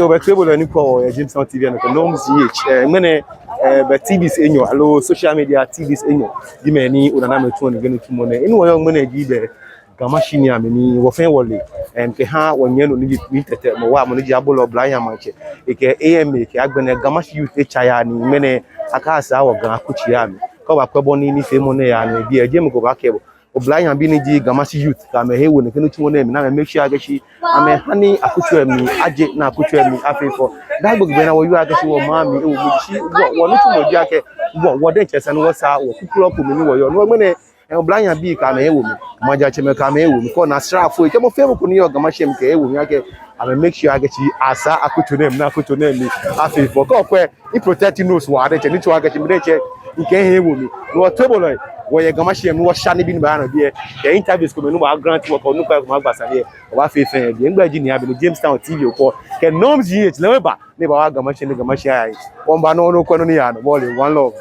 over table and call Jamestown TV and Economics GH. Many TVs in your hello social media TVs in your dimeni unaname tuone gani tumone. Inu young money gibe gamashini amini wofen wole ke ha wonye no ni tete mo wa mo ni jabolo Brian manche ke AMA ke agbene gamashi youth chaya ni mene akasa wo gan akuchi ami ko ba kwebo ni fe mo ne ya ni bi eje mo ko ba kebo Brian bi ni ji gamashi youth ka me hewo ne kenu tumone mi na me make sure agashi ame hani akuchi ami aje na akuchi ami afefo dagbo gbe na wo yu agashi wo mami e wo mi shi wo no tumo ji ake wo den chese no wo sa wo kukuro ko mi ni wo yo no mene Brian bi ka me hewo mi maja cheme ka me hewo mi ko na strafo e mo femo ko ni yo gamashi mi ke hewo mi ake I make sure I get you asa akuto name na akuto name afi for ko kwe I protect nose wa de ni to agachi me de you can hear me no table like where gamashi em no sha ni bi ni ba na bi e interviews ko me no ba grant work no kwa ma gbasa de o ba fe fe bi ngba ji ni abi Jamestown TV ko ke norms GH le ba ne ba wa gamashi ai won ba no ko no ni ya no ball one love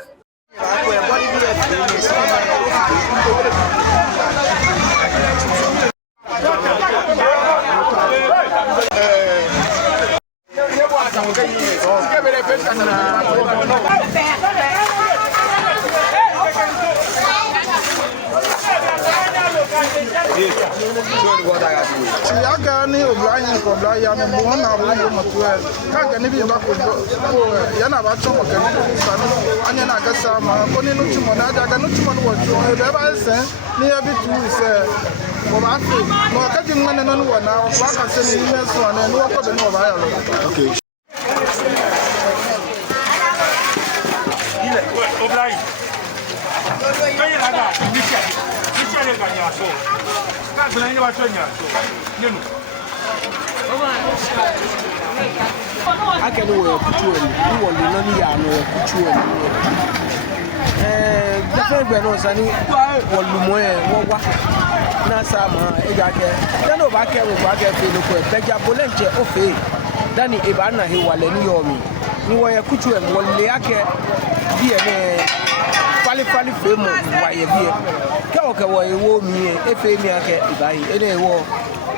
Siagani O'Brien ko O'Brien mo na wo yo motwe ka gani bi ba ko ya na ba chomo ke sanu anya na gasa ma ko ni no tumo na ja ga no tumo no wo so e ba se ni ya bi tu se ko ba fi mo ka jin ngane no wo na ba ka se ni ne so na no ko be no ba ya lo okay ile O'Brien ka ya ga ni le ga ya so ka gbe ni wa so nya so nenu akẹ́ni wọ̀ ẹ̀kútù ẹ̀mí níwọ̀n lè lọ́ní ìyànà ẹ̀kútù ẹ̀mí gbẹ́fẹ́ ìgbẹ́ náà sá ní wọ̀lùmọ́ ẹ̀ wọ́n wá náà sá mọ́ ẹ̀já kẹ́ dẹ́nu ọba kẹ́ wọ́n bá kẹ́ fẹ́ lóko ẹ̀ bẹ́jà bọ́lẹ́ǹjẹ́ ó fẹ́ dání ìbá náà hẹ́ wà lẹ́nu yọ̀ mí ní wọ́n ẹ̀kútù ẹ̀mí wọ́n lè akẹ́ bí ẹ̀ ní falifali fẹ́ mọ̀ wáyé bí ẹ̀ kẹ́wọ̀kẹ́wọ̀ ẹ̀wọ́ mi ẹ̀ ẹ̀fẹ́ mi akẹ́ ìbáyé ẹ̀ náà ẹ̀wọ́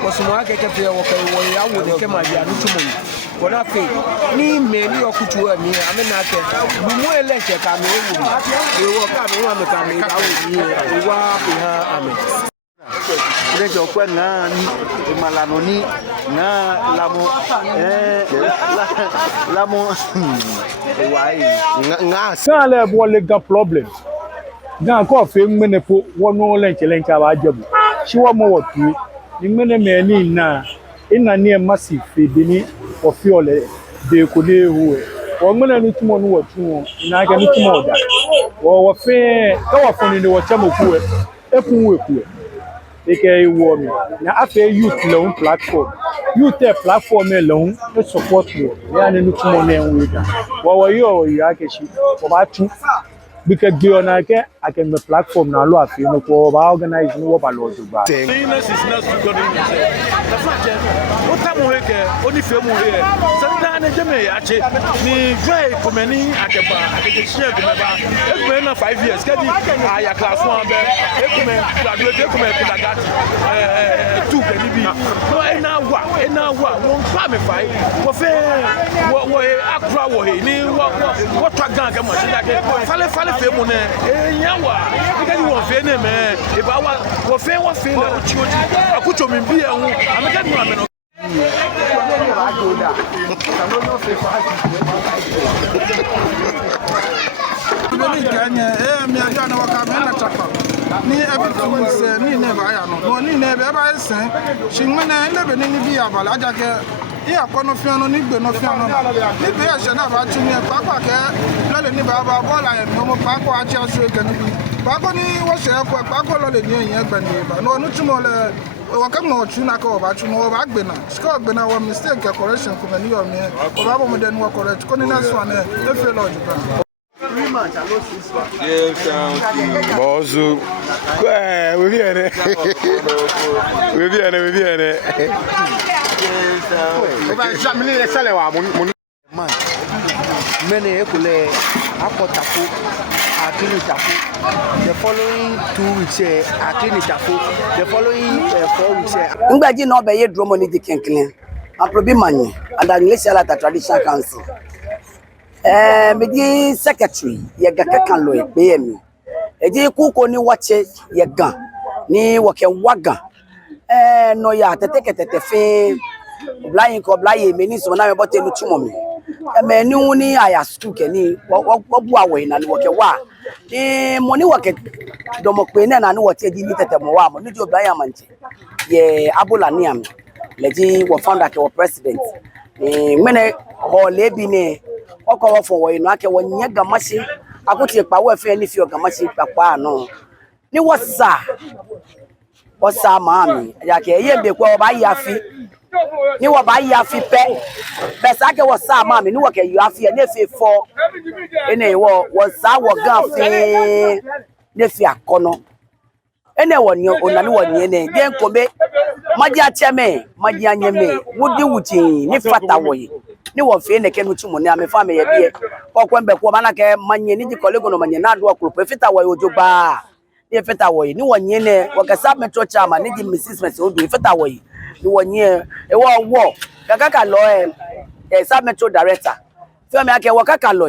kọsùnmọ́ akẹ́kẹ́ fẹ́ wọ́kẹ́ wọ́n yà wò ní kẹ́ máa yà ní túmọ̀ yìí wọ́n á fẹ́ ní mẹ́ni ọkùtù ẹ̀mí amẹ́nà kẹ́ bùnmú ẹlẹ́kẹ̀ kàmí ó wù mí èèwọ̀ kàmí wọ́n àmì kàmí ìdáwò yìí ìwà ìhàn àmì. Lẹ́jọ́ pẹ́ náà ní ìmàlànà ní náà lámú ìwà yìí. Náà lẹ́ bọ́ legal problem náà kọ́ fẹ́ mẹ́nẹ̀ fún wọ́n ní wọ́n lẹ́ǹkẹ́ àbájẹ́bù ṣé wọ́n mọ̀ wọ̀ tué ní mẹ́nẹ̀ mẹ́ni náà ina nie massive bini ofiole de ko de huwe o ngana ni tumo no watu ina ga ni tumo oda wo fe ka wa foni ni wo chamo kuwe ekunwe kuwe eke iwo mi na afa youth loan platform youth platform loan e support wo ya ni tumo na enwe ga wo yo ya ke shi wo ba tu because Giona ke I can the platform na lo afi no ko ba organize no wo ba lo do ba business is not to go in the fact what time we ke oni fe mu here so na na je me ya che ni joy komeni akeba akeke share go ba e na 5 years ke di aya class 1 be e ko me graduate e ko me kindergarten 2 ke ni bi no e na wa won pa me fai wo fe wo akra wo he ni wo twa gan ke mo se da ke fale fe mu ne nyawa because you want fene me e ba wa wo fe la ochi akucho mi bi ehun ameka ni ame no ni kanya mi aja na waka me na chapa ni everything is ni ne ba ya no ni ne be ba sen shinmene le be ni bi abala aja ke iya kono fiano ni gbe no fiano ni be ese na ba tu ni papa ke lole ni baba bola e mo papa achi asu e kan bi papa ni wo se ko papa lole ni eyan gbe ni ba no nu tumo le wo ka mo tu na ko ba tu no ba gbe na sko gbe na wo mistake correction ko ni yo mi ko ba mo den wo correct ko ni na so na e fe lo ju ba Bozu. We viene. Many ekule apotafu akini tafu the following 2 weeks akini tafu the following 4 weeks ngba ji no be ye drum money di kenkele Aprobi Manye, and the Nation at the Traditional Council. Medi secretary, Yagaka Kanlo, BM. A day cook only watch it, Yaga, ni wake waga. No, ya, to take it at the fame. Blind ko blind, means when I'm about to chummy. A man knew ni I asked to Kenny, what way, and walk a wa. The money work it, Domoquin, and I know what you did at the Moam, no job diamond. Ye, Abula Niam, Lady was found at our president. Mene or lebine or call for way, no, I can one yaga machine. I could take power for any few gamashi papa no. Ni what's Mami, Yake, ye be kwa by Yafi. Ni wa ba Yafi pe. Besake was sa mami, no work you have here, nefe for any war was our gaffy nefia kono. Anyone you on one yene, then come, Madia Chame, Madia Yeme, would you wuti, ni fata way. Ni wa fe ne kenu chumo ne ame family ye kokwe mbe kwa manake manye ni kolego no manye na do akuru profita wa ojoba ni feta wo ni wonye ne wakasa metro chama ni Mrs. Messi odu feta wo ni wonye e wo kakaka lo sub metro director fe me ake wakaka lo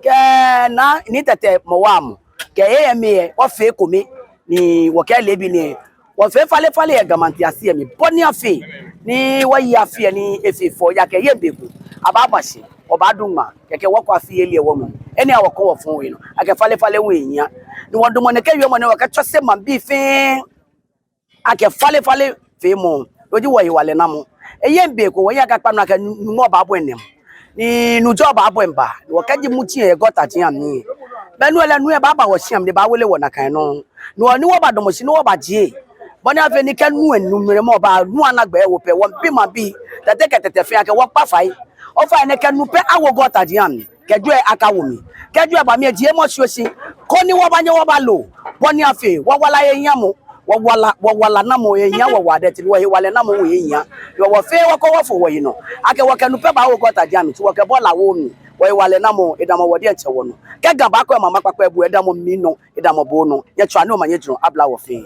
ke na ni tete mo wam ke eme o fe komi ni waka lebi ni wo fe fale e gamanti ase mi boni afi ni wa yi afi ni efefo ya ke yebeku ababashi obaduma keke wako afi ele wo eni awoko wo fun we no ake fale wo eyan ni won dumo ne ke wi mo ne waka twose man bi fe ake fale fe mo oji wo yiwale na mo eyembeku wo ya ka panu ake nu obabo enem ni nu job abo emba ni wakaji muti e gota ti am ni benu ele nu e baba wo siam de ba wele wo na kan no ni oni wo badomo si ni wo baje boni afi ni ke nu enu mere mo ba nu anagba e wo pe wo bi ma bi tete fe ake wo pa fai ofa ene kanu pe awo gota diam keju e akawomi keju e ba mi ejie mo suosi ko ni wo banye wo ba lo boni afi wo wala ye yan wo wala na mo ye yan wo wade ti wo ye wale na mo wo ye yan wo fe wo ko wo fo wo yi no ake wo kanu pe ba awo gota diam ti wo ke bola wo mi wo ye wale na mo edamo wo de enche wo no ke gaba ko mama papa ebu edamo mi no edamo bo no ye twa no ma ye jiro abla wo fe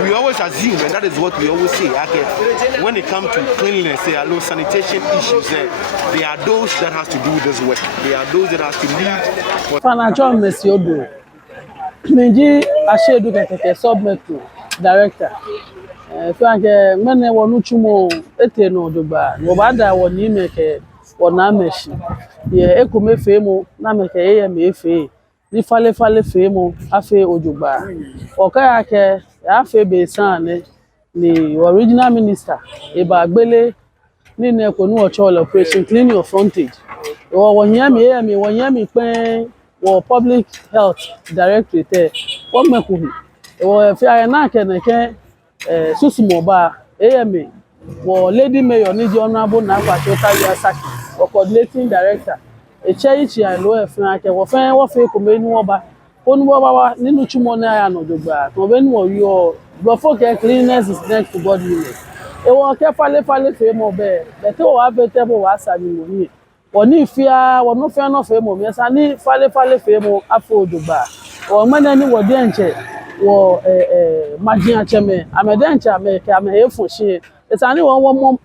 we always assume, and that is what we always say, when it comes to cleanliness, sanitation issues, there are those that has to do this work. There are those that has to lead. Financial Messiodo, Menji Ashedu Keke Submetro Director. Frank, when they were Nuchumo, Eteno Duba, Nobada or Nimeke or Nameshi. Ye Ekume Femo, Nameke AMFA. Ni fale femo afe ojuba okayake afe besane ni original minister eba agbele ni ne ko nu ocho operation clean your frontage wonyami pe wo public health directorate wo mekuhi wo fi ayana keneke susumoba AMA wo lady mayor ni di honorable na kwa total yasaki wo coordinating director Echeichi alo efin ake wo fe ko me nu oba wa ninu chumo na ya no dogba to be nu oyo before ke cleanliness is next to godliness e wo ke fale fe mo be te o wa be te bo wa sa ni mo ni woni fia wo no fe no fe mo me sa ni fale fe mo afo dogba o mena ni wo de enche wo magin acheme amede enche ame ke ame efun shi etani won wo mo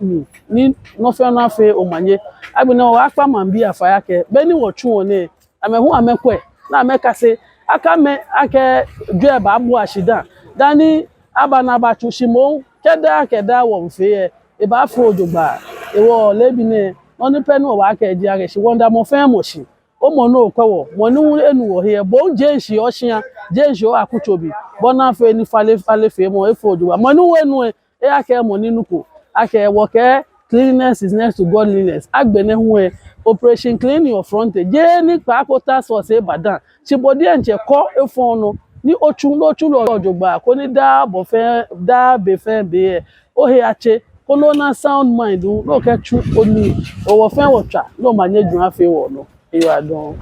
ni no fe no fe o manye agbena wa pa man bi afaya ke be ni wo tun one amehu amekwe na ameka se aka me ake dwe ba bu ashida dani abana ba chushimo keda wo mfe e ba fo ojogba e wo lebi ne oni penu wa ke ji are shi wonder mo fe mo shi o mo no kwewo mo ni enu wo he bo jenshi o shian jenshi o akuchobi bona fe ni fale fe mo e fo ojogba mo ni wenu e ake mo ninu ko ake wo ke cleanliness is next to godliness agbene hu operation clean your frontage je ni pa kota so se Ibadan ti body enche ko efon no ni ochun lo ojogba ko ni da bo fe da be fe be o he ache ko lo na sound mind lo ke chu oni o wo fe wo twa lo ma nye jun afi wo no e wa don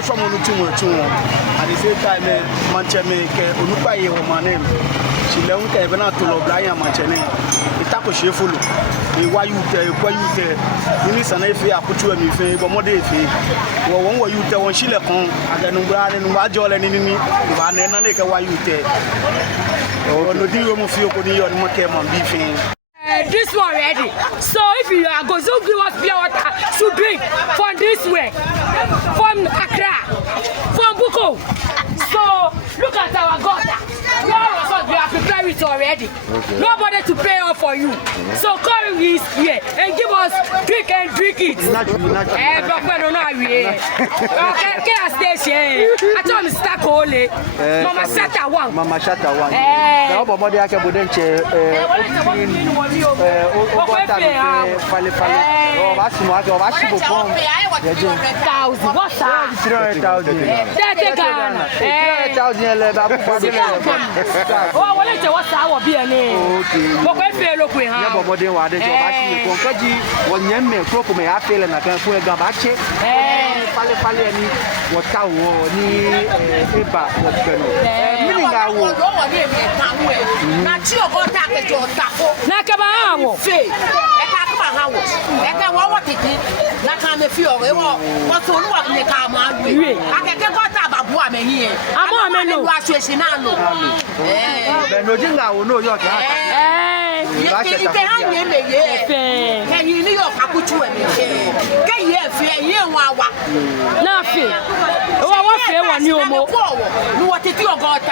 be from on to at the same time mancheme ke onupa ye wo manem si le unka ebe na to lo Brian manchene itako shefulu e wa yute e kwa yute ni sana efe akutu ami fe bo mode efe wo won wo yute won shile kon aganu bra ne nu ajole ni ba na na ke wa yute o no di wo mo fi ko ni yo ni mo ke man bi fe. This one ready. So if you are going to give us pure water to drink from this way, from Accra, from Buko. So look at our God. We are prepared it already. Okay. Nobody to pay off for you. So come is here and give us drink and drink it. Okay, station. I told me start calling. Mama Shatta one. Mama Shatta one. Now, Bobo, I can put in chair. What's that? 3,000. Oh, well, it's what's our beer name. Okay, fair look we have. Bobo, they were the Kaji, one young man, Coco may have failed and I can put a gabache. Pale, what cow, ni Eba, what's going on. Meaning I will go on here, not your contact at your taco. Nakabao, Fay, I can walk it. Nakame feel, what's on what they come out. I can get about one here. I'm on a new Washinano. No jinga will know your can you know your Papuchu and can you fear you? Nothing. Oh, what fair one you more? What if you got? I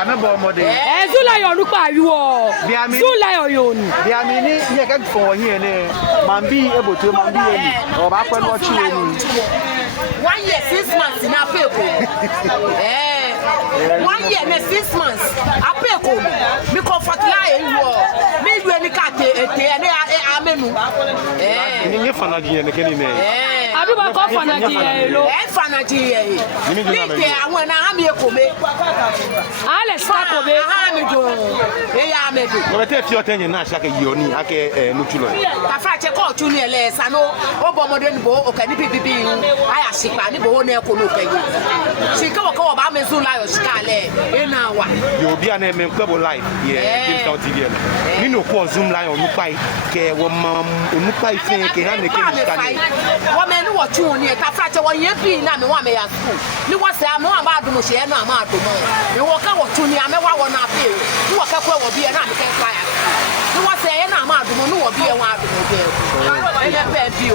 remember more than Zula, you look at you all. Zula, you mean, you can for here, man, be able to man be or back when watch you. 1 year, 6 months in our people. 1 year and 6 months. I pay me comfort lie war. Me do any cat and I menu. Ni fanaji ne keni ne. Abi ba ko fanaji lo. Fanaji I when I am here come. Alex ko be. I am do. I am do. No te fi otenye na sha ke yoni ake nutulo. Ta fra che ko tu ni ele sa no obo modern bo o kan bibi aya sipa ni bo ne ko no kan yi. Sika wo ko ba me so la yo sika le e na wa. Yo bi an me kwebo live James Town TV no. Ni no ko zoom line onu pai ke wo mam onu pai fe ke ha ne ke ni sika ni. Wo me no wo tu ni ta fra che wo ye bi na me wa me ya school. Ni wo se am wa ba do mo she na ma do mo. Me wo ka wo tu ni ame wa wo na pe. Ni wo ka kwa wo bi na me ke kwa ya. Ni wo se na ma do mo no wo bi e wa do mo bi. Ba be bi o.